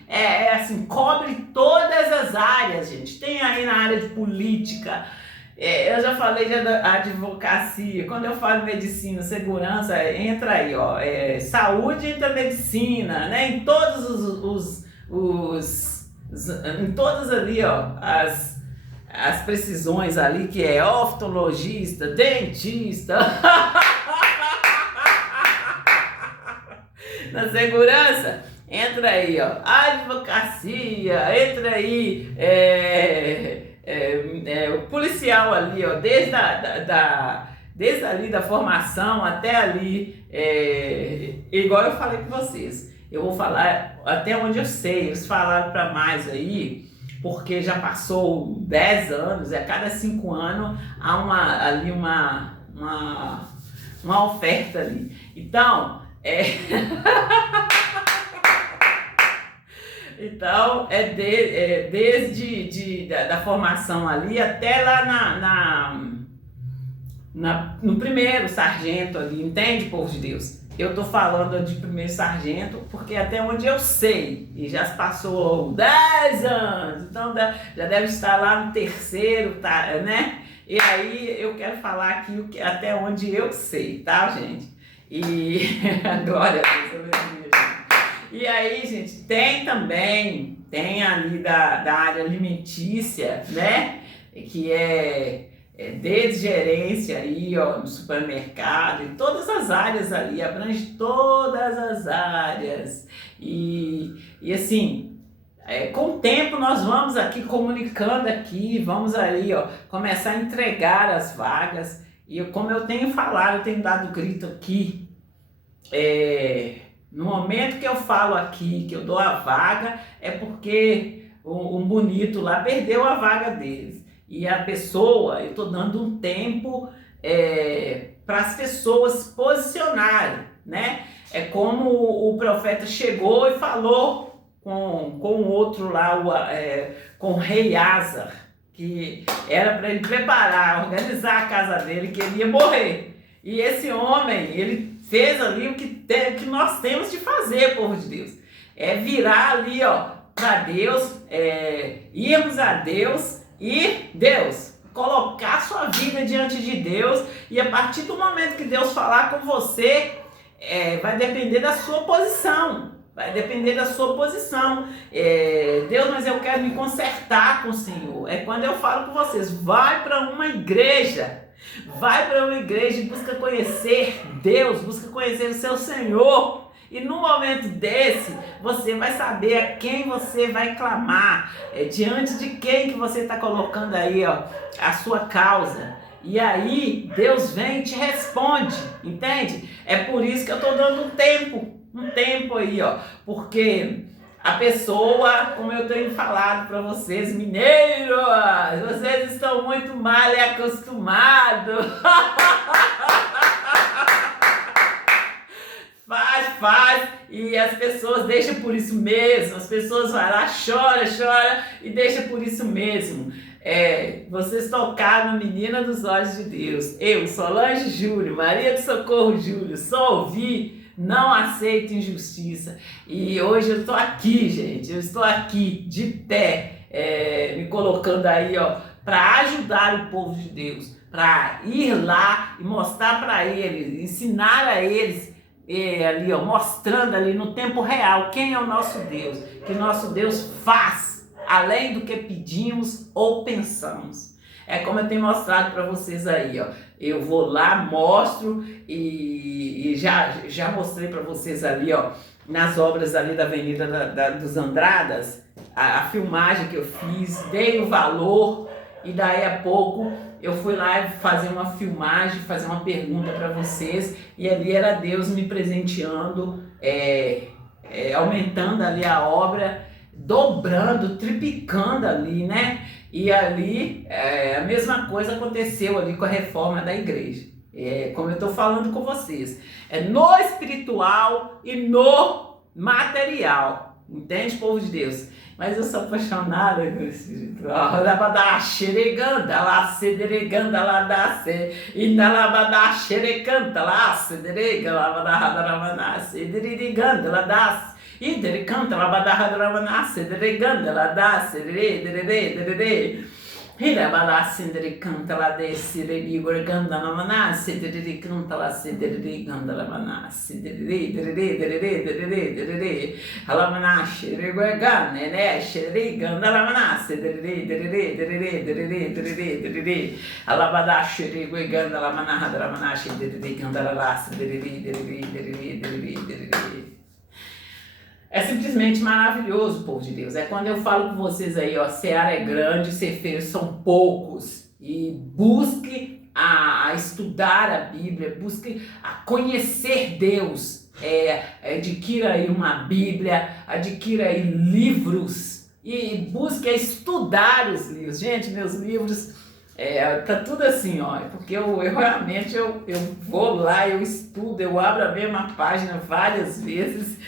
assim, cobre todas as áreas, gente. Tem aí na área de política, eu já falei de advocacia. Quando eu falo medicina, segurança, entra aí, ó. Saúde entra medicina, né? Em todos em todas ali, ó, as precisões ali, que é oftalmologista, dentista. Na segurança, entra aí, ó, advocacia, entra aí, o policial ali, ó, desde ali da formação até ali, igual eu falei com vocês, eu vou falar até onde eu sei, eles falaram para mais aí, porque já passou 10 anos, a cada 5 anos há ali uma oferta ali. Então, então, desde da formação ali até lá no primeiro sargento ali, entende, povo de Deus? Eu tô falando de primeiro sargento porque até onde eu sei, e já se passou 10 anos, então já deve estar lá no terceiro, tá, né? E aí eu quero falar aqui até onde eu sei, tá, gente? E glória a Deus, aleluia. E aí, gente, tem ali da área alimentícia, né? Que desde gerência aí, ó, no supermercado, e todas as áreas ali, abrange todas as áreas. E assim, com o tempo nós vamos aqui comunicando aqui, vamos ali, ó, começar a entregar as vagas. E como eu tenho falado, eu tenho dado grito aqui, no momento que eu falo aqui, que eu dou a vaga, é porque um bonito lá perdeu a vaga deles. E a pessoa, eu estou dando um tempo para as pessoas se posicionarem, né? É como o profeta chegou e falou com o outro lá, com o rei Asa, que era para ele preparar, organizar a casa dele, que ele ia morrer. E esse homem, ele fez ali o que nós temos de fazer, povo de Deus. É virar ali, ó, para Deus, irmos a Deus e Deus, colocar sua vida diante de Deus, e a partir do momento que Deus falar com você, vai depender da sua posição. Vai depender da sua posição. Deus, mas eu quero me consertar com o Senhor. É quando eu falo com vocês, vai para uma igreja. Vai para uma igreja e busca conhecer Deus, busca conhecer o seu Senhor. E no momento desse, você vai saber a quem você vai clamar, diante de quem que você está colocando aí, ó, a sua causa. E aí, Deus vem e te responde, entende? É por isso que eu estou dando um tempo aí, ó, porque a pessoa, como eu tenho falado para vocês, mineiros, vocês estão muito mal acostumados. Faz, e as pessoas deixam por isso mesmo, as pessoas vão lá, chora e deixa por isso mesmo. Vocês tocaram Menina dos Olhos de Deus. Eu, Solange Júlio, Maria do Socorro Júlio, só ouvi, não aceito injustiça. E hoje eu estou aqui, gente, eu estou aqui de pé, me colocando aí, ó, para ajudar o povo de Deus, para ir lá e mostrar para eles, ensinar a eles, ali, ó, mostrando ali no tempo real quem é o nosso Deus, que nosso Deus faz além do que pedimos ou pensamos. É como eu tenho mostrado para vocês aí, ó. Eu vou lá, mostro e já mostrei para vocês ali, ó, nas obras ali da Avenida dos Andradas, a filmagem que eu fiz, dei o valor, e daí a pouco eu fui lá fazer uma filmagem, fazer uma pergunta para vocês, e ali era Deus me presenteando, aumentando ali a obra, dobrando, triplicando ali, né? E ali a mesma coisa aconteceu ali com a reforma da igreja. Como eu estou falando com vocês, no espiritual e no material. Entende, povo de Deus? Mas eu sou apaixonada com esse Espírito. Labadá, xereganda, lá, cedereganda, lá, dá, e na labadá, xerecanta, lá, cederega, labadá, radarabaná, cedereganda, lá, dá, e derecanta, labadá, radarabaná, cedereganda, lá, dá, cedere, derere. Hirabala sindri canta la de sireri gorganda la mana sidri canta la sidri ganda la mana sidri dere halamana shiri gorgan ne shiri ganda la mana sidri dere halabada shiri gorganda la mana hadra mana shiri ganda la sidri dere. É simplesmente maravilhoso, povo de Deus. É quando eu falo com vocês aí, ó, seara é grande, cefeiros são poucos. E busque a estudar a Bíblia, busque a conhecer Deus. Adquira aí uma Bíblia, adquira aí livros e busque a estudar os livros. Gente, meus livros, tá tudo assim, ó, porque eu realmente eu vou lá, eu estudo, eu abro a mesma página várias vezes.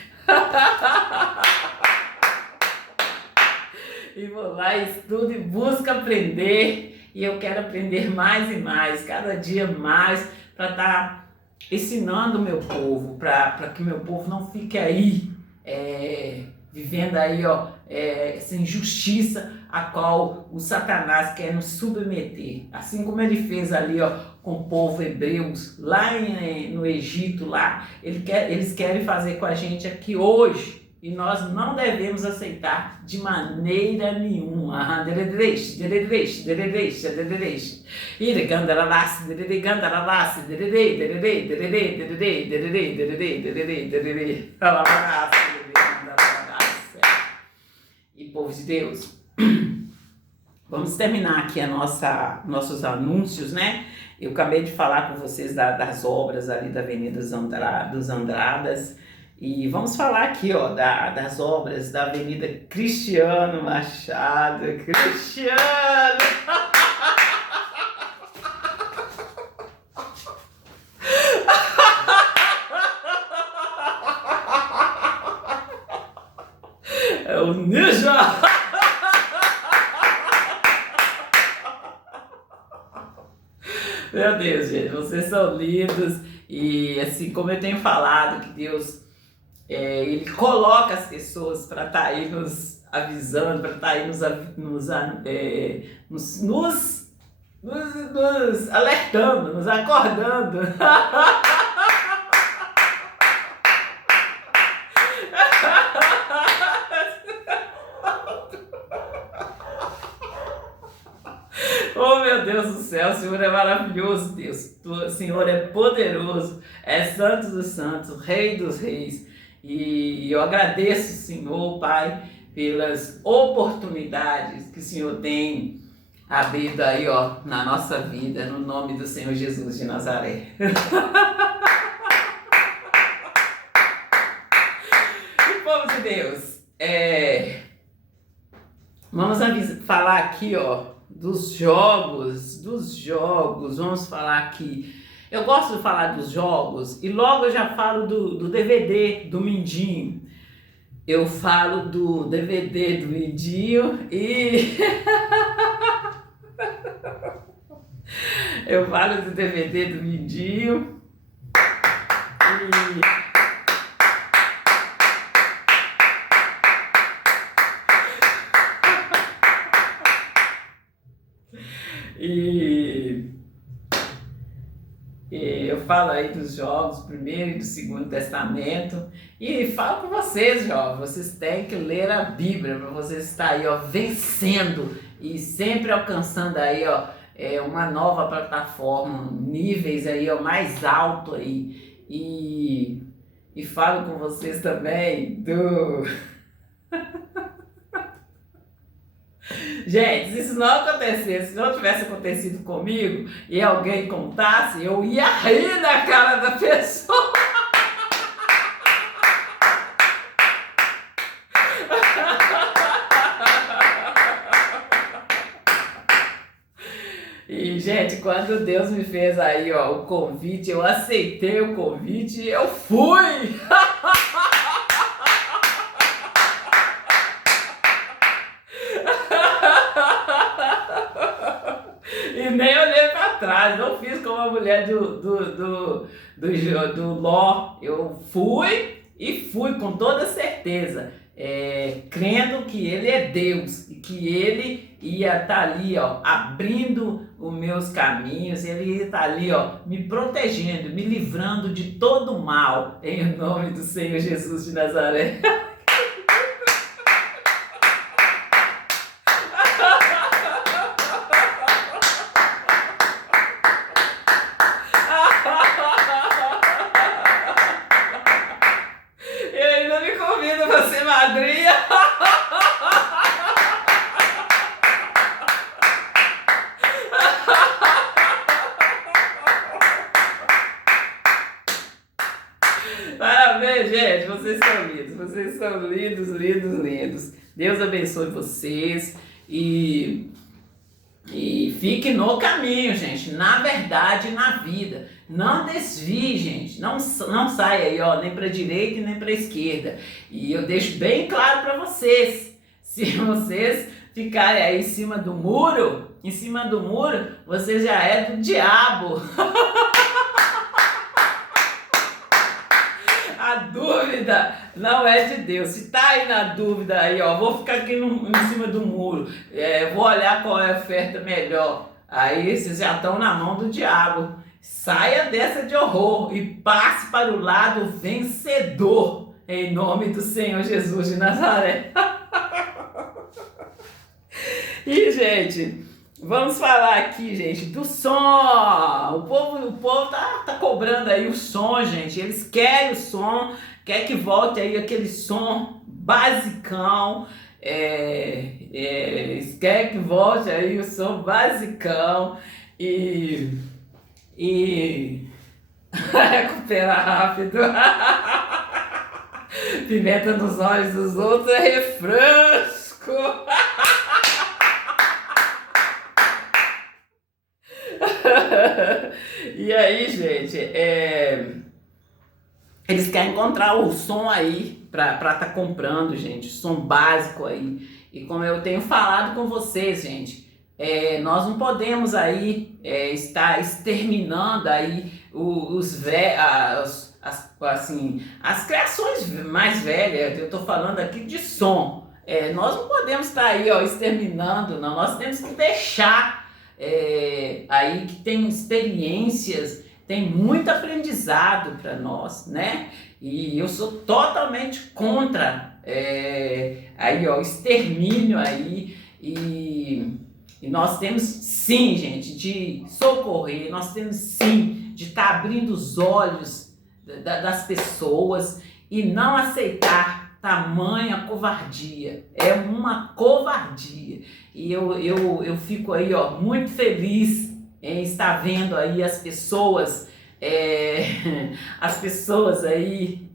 E vou lá, estudo e busco aprender, e eu quero aprender mais e mais, cada dia mais, para estar ensinando o meu povo, para que meu povo não fique aí vivendo aí, ó, essa injustiça a qual o Satanás quer nos submeter, assim como ele fez ali, ó, com o povo hebreus lá no Egito, lá eles querem fazer com a gente aqui hoje, e nós não devemos aceitar de maneira nenhuma. E povo de Deus, vamos terminar aqui nossos anúncios, né? Eu acabei de falar com vocês das obras ali da Avenida dos Andradas, e vamos falar aqui, ó, das obras da Avenida Cristiano Machado. Cristiano! É o ninja! Meu Deus, gente, vocês são lindos, e assim como eu tenho falado que Deus, Ele coloca as pessoas para estar aí nos avisando, para estar aí nos alertando, nos acordando. Oh, meu Deus do céu, o Senhor é maravilhoso, Deus. O Senhor é poderoso, é Santo dos Santos, Rei dos Reis. E eu agradeço, Senhor, Pai, pelas oportunidades que o Senhor tem abrido aí, ó, na nossa vida, no nome do Senhor Jesus de Nazaré. E povo de Deus, vamos falar aqui, ó, dos jogos, vamos falar aqui. Eu gosto de falar dos jogos e logo eu já falo do DVD do Mindinho. Eu falo do DVD do Mindinho e eu falo do DVD do Mindinho e eu falo aí dos jogos, do Primeiro e do Segundo Testamento, e falo com vocês, jovens, vocês têm que ler a Bíblia para vocês estar aí, ó, vencendo e sempre alcançando aí, ó, uma nova plataforma, níveis aí, ó, mais alto aí, e falo com vocês também do... Gente, se isso não acontecesse, se não tivesse acontecido comigo e alguém contasse, eu ia rir da cara da pessoa. E, gente, quando Deus me fez aí, ó, o convite, eu aceitei o convite e eu fui! mas não fiz como a mulher do Ló. Eu fui com toda certeza, crendo que ele é Deus e que ele ia estar ali, ó, abrindo os meus caminhos, ele ia estar ali, ó, me protegendo, me livrando de todo mal, em nome do Senhor Jesus de Nazaré. Eu ainda me convido para ser madrinha. Parabéns, gente, vocês são lindos, lindos, lindos. Deus abençoe vocês e fique no caminho, gente, na verdade, na vida. Não desvie, gente, não saia aí, ó, nem para direita e nem para esquerda. E eu deixo bem claro para vocês, se vocês ficarem aí em cima do muro, você já é do diabo. A dúvida não é de Deus. Se tá aí na dúvida aí, ó, vou ficar aqui em cima do muro, vou olhar qual é a oferta melhor. Aí vocês já estão na mão do diabo. Saia dessa de horror e passe para o lado vencedor, em nome do Senhor Jesus de Nazaré. E, gente, vamos falar aqui, gente, do som. O povo tá cobrando aí o som, gente. Eles querem o som, quer que volte aí aquele som basicão. Eles querem que volte aí o som basicão e recuperar rápido. Pimenta nos olhos dos outros é refresco. E aí, gente, eles querem encontrar o som aí pra tá comprando, gente, som básico aí. E como eu tenho falado com vocês, gente, nós não podemos aí estar exterminando aí as criações mais velhas. Eu tô falando aqui de som. Nós não podemos estar aí, ó, exterminando, não. Nós temos que deixar aí que tem experiências, tem muito aprendizado para nós, né? E eu sou totalmente contra aí, ó, extermínio aí e nós temos sim, gente, de socorrer, nós temos sim de estar abrindo os olhos das pessoas e não aceitar tamanha covardia. É uma covardia. E eu fico aí, ó, muito feliz em estar vendo aí as pessoas aí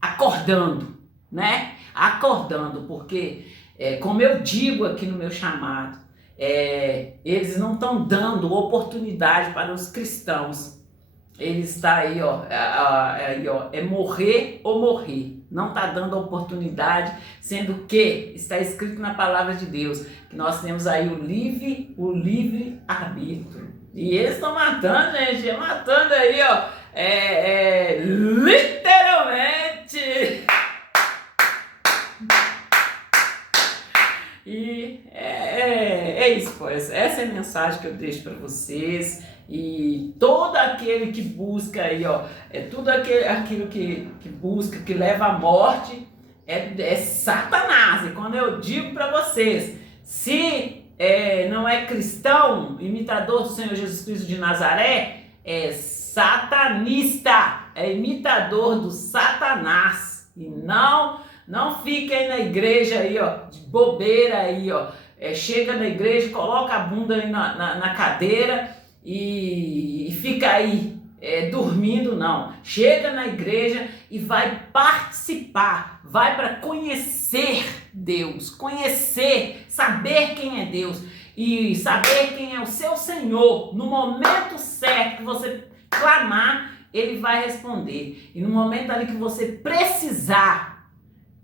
acordando, né? Acordando, porque como eu digo aqui no meu chamado, eles não estão dando oportunidade para os cristãos. Ele está aí, ó, é morrer ou morrer. Não está dando oportunidade, sendo que está escrito na palavra de Deus que nós temos aí o livre arbítrio. E eles estão matando, gente, matando aí, ó, literalmente. E é isso, pois. Essa é a mensagem que eu deixo para vocês. E todo aquele que busca aí, ó, tudo aquilo que busca, que leva à morte, é Satanás. E quando eu digo para vocês, se não é cristão, imitador do Senhor Jesus Cristo de Nazaré, é satanista, é imitador do Satanás. E não fique aí na igreja aí, ó, de bobeira aí, ó. Chega na igreja, coloca a bunda aí na cadeira e fica aí dormindo, não. Chega na igreja e vai participar, vai para conhecer Deus, saber quem é Deus e saber quem é o seu Senhor. No momento certo que você clamar, Ele vai responder. E no momento ali que você precisar,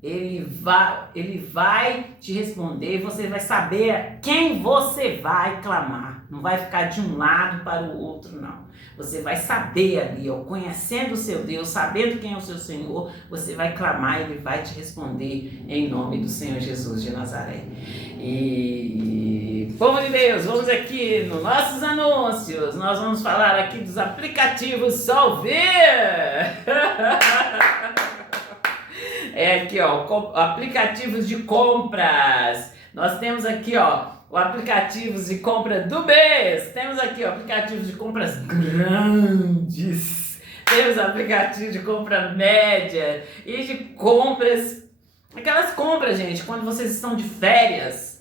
Ele vai te responder. Você vai saber quem você vai clamar. não vai ficar de um lado para o outro, não. Você vai saber ali, ó, conhecendo o seu Deus, sabendo quem é o seu Senhor, você vai clamar e Ele vai te responder em nome do Senhor Jesus de Nazaré. E, povo de Deus, vamos aqui nos nossos anúncios, nós vamos falar aqui dos aplicativos Solver. É aqui, ó, aplicativos de compras. Nós temos aqui, ó, o aplicativos de compra do mês. Temos aqui, ó, aplicativos de compras grandes. Temos aplicativo de compra média e de compras, aquelas compras, gente, quando vocês estão de férias,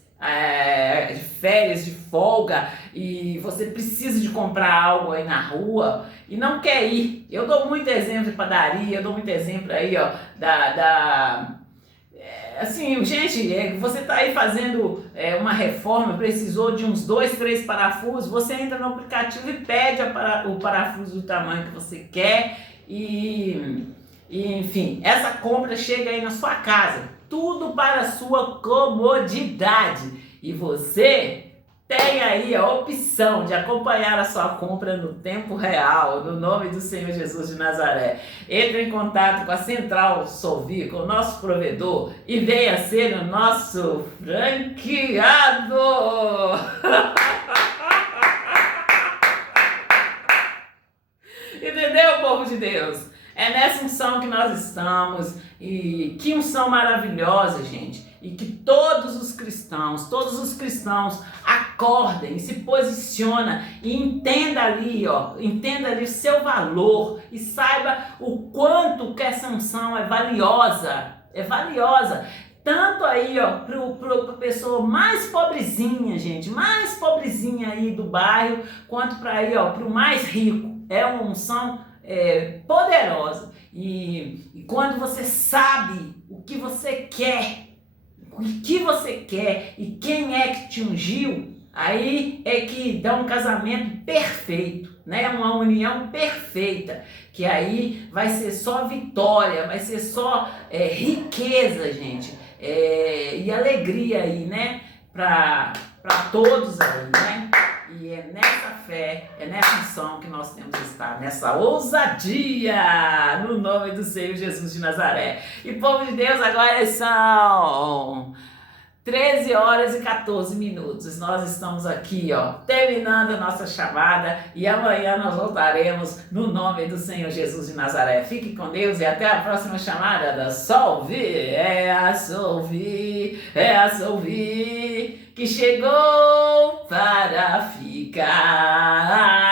de folga, e você precisa de comprar algo aí na rua e não quer ir. Eu dou muito exemplo de padaria, eu dou muito exemplo aí, ó, assim, gente, você tá aí fazendo uma reforma, precisou de uns 2, 3 parafusos, você entra no aplicativo e pede o parafuso do tamanho que você quer e enfim, essa compra chega aí na sua casa, tudo para a sua comodidade, e você tem aí a opção de acompanhar a sua compra no tempo real, no nome do Senhor Jesus de Nazaré. Entre em contato com a Central Solver, com o nosso provedor, e venha ser o nosso franqueado! Entendeu, povo de Deus? É nessa unção que nós estamos, e que unção maravilhosa, gente, e que todos os cristãos acordem, se posiciona e entenda ali, ó, entenda ali o seu valor e saiba o quanto que essa unção é valiosa, tanto aí, ó, pra pessoa mais pobrezinha, gente, mais pobrezinha aí do bairro, quanto para aí, ó, pro mais rico. É uma unção poderosa, e quando você sabe o que você quer e quem é que te ungiu, aí é que dá um casamento perfeito, né? Uma união perfeita, que aí vai ser só vitória, vai ser só riqueza, gente, e alegria aí, né? Para todos aí, né? E é nessa fé, é nessa unção que nós temos que estar, nessa ousadia, no nome do Senhor Jesus de Nazaré. E povo de Deus, agora são 13 horas e 14 minutos. Nós estamos aqui, ó, terminando a nossa chamada, e amanhã nós voltaremos no nome do Senhor Jesus de Nazaré. Fique com Deus e até a próxima chamada da Solver. É a Solver que chegou para ficar.